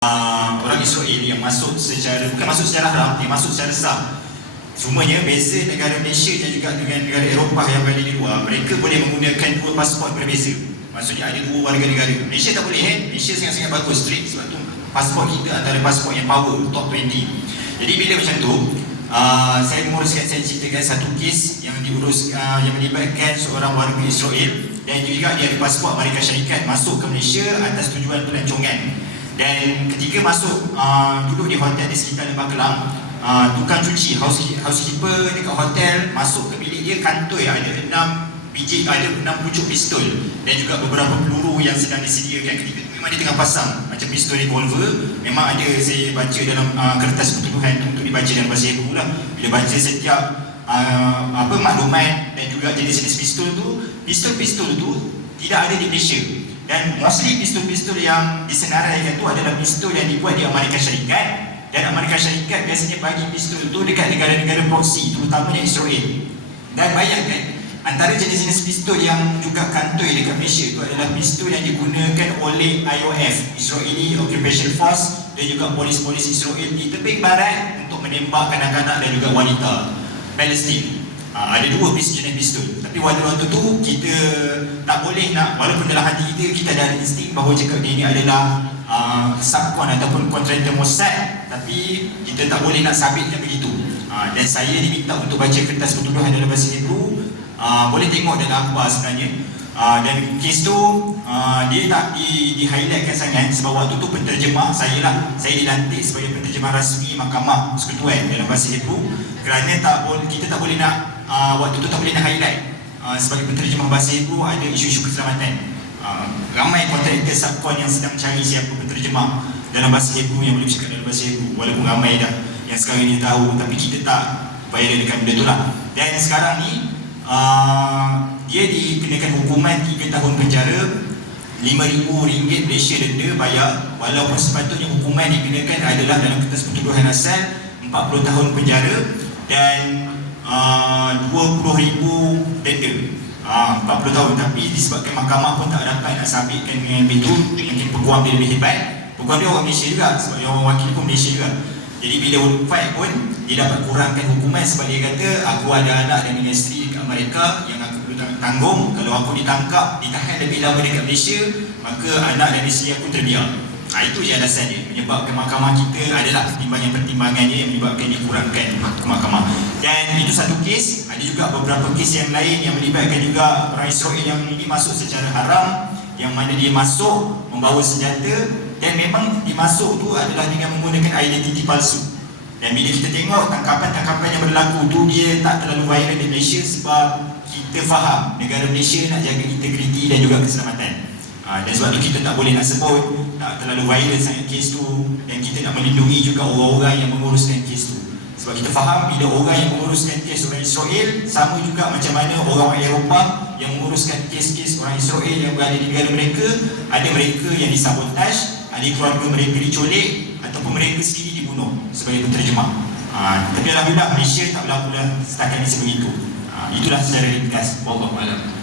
uh, orang Israel yang masuk secara bukan masuk secara haram, dia masuk secara sah. Cumanya beza negara Malaysia dan juga dengan negara Eropah yang berada di luar, mereka boleh menggunakan dua pasport berbeza. Maksudnya ada dua warga negara. Malaysia tak boleh eh. Malaysia sangat-sangat bagus strict sebab tu pasport kita antara pasport yang power top 20. Jadi bila macam tu, uh, saya menguruskan saya ceritakan satu kes yang diurus uh, yang melibatkan seorang warga Israel dan juga dia ada pasport Amerika Syarikat masuk ke Malaysia atas tujuan pelancongan. Dan ketika masuk uh, duduk di hotel di sekitar Lembah Kelang, uh, tukang cuci house, housekeeper dekat hotel masuk ke bilik dia kantoi ada enam biji ada enam pucuk pistol dan juga beberapa peluru yang sedang disediakan ketika itu memang dia tengah pasang macam pistol revolver. Memang ada saya baca dalam uh, kertas ketuduhan tu untuk dibaca dalam bahasa Hebrew lah. Bila baca setiap uh, apa maklumat dan juga jenis-jenis pistol tu pistol-pistol tu tidak ada di Malaysia dan mostly pistol-pistol yang disenaraikan tu adalah pistol yang dibuat di Amerika Syarikat dan Amerika Syarikat biasanya bagi pistol tu dekat negara-negara proxy terutamanya Israel dan bayangkan Antara jenis-jenis pistol yang juga kantoi dekat Malaysia itu adalah pistol yang digunakan oleh IOF, Israeli Occupation Force dan juga polis-polis Israel di tebing barat untuk menembak kanak-kanak dan juga wanita Palestin. Ha, ada dua jenis pistol. Tapi waktu-waktu tu kita tak boleh nak, walaupun dalam hati kita, kita ada insting bahawa cakap dia ini adalah uh, subkon ataupun kontraktor Mossad. Tapi kita tak boleh nak sabitkan begitu. Uh, dan saya diminta untuk baca kertas pertuduhan dalam bahasa Hebrew uh, boleh tengok dalam akhbar sebenarnya. Uh, dan kes tu uh, dia tak di, di highlightkan sangat sebab waktu tu penterjemah saya lah. Saya dilantik sebagai penterjemah rasmi mahkamah persekutuan dalam bahasa Hebrew kerana tak boleh kita tak boleh nak uh, waktu tu tak boleh nak highlight. Uh, sebagai penterjemah bahasa Hebrew ada isu-isu keselamatan. Uh, ramai kontraktor subkon yang sedang cari siapa penterjemah dalam bahasa Hebrew yang boleh bercakap dalam bahasa Hebrew walaupun ramai dah. Yang sekarang ini tahu tapi kita tak bayarkan benda tu lah. Dan sekarang ni uh, dia dikenakan hukuman 3 tahun penjara RM5,000 Malaysia denda bayar. Walaupun sepatutnya hukuman dikenakan adalah dalam kertas pertuduhan asal 40 tahun penjara. Dan uh, RM20,000 denda uh, 40 tahun. Tapi disebabkan mahkamah pun tak dapat nak sabitkan dengan itu mungkin peguam dia lebih hebat. Peguam dia orang Malaysia juga sebab dia orang wakil pun Malaysia juga. Jadi bila fight pun dia dapat kurangkan hukuman sebab dia kata aku ada anak dan isteri dekat Amerika yang aku perlu tanggung. Kalau aku ditangkap ditahan lebih lama dekat Malaysia maka anak dan isteri aku terbiar ha, itu je alasan dia. Menyebabkan mahkamah kita adalah pertimbangan-pertimbangannya yang menyebabkan dia kurangkan ke mahkamah dan itu satu kes. Ada juga beberapa kes yang lain yang melibatkan juga orang Israel yang ini masuk secara haram yang mana dia masuk membawa senjata dan memang dimasuk tu adalah dengan menggunakan identiti palsu. Dan bila kita tengok tangkapan-tangkapan yang berlaku tu dia tak terlalu viral di Malaysia sebab kita faham negara Malaysia nak jaga integriti dan juga keselamatan ha, dan sebab tu kita tak boleh nak sebut tak terlalu viral sangat kes tu dan kita nak melindungi juga orang-orang yang menguruskan kes tu sebab kita faham bila orang yang menguruskan kes orang Israel sama juga macam mana orang-orang Eropah yang menguruskan kes-kes orang Israel yang berada di negara mereka ada mereka yang disabotaj ada keluarga mereka diculik ataupun mereka sendiri dibunuh sebagai penterjemah. Ha, tapi Alhamdulillah Malaysia tak berlaku dah setakat ini sebegitu. Ha, itulah secara ringkas. Wallahualam.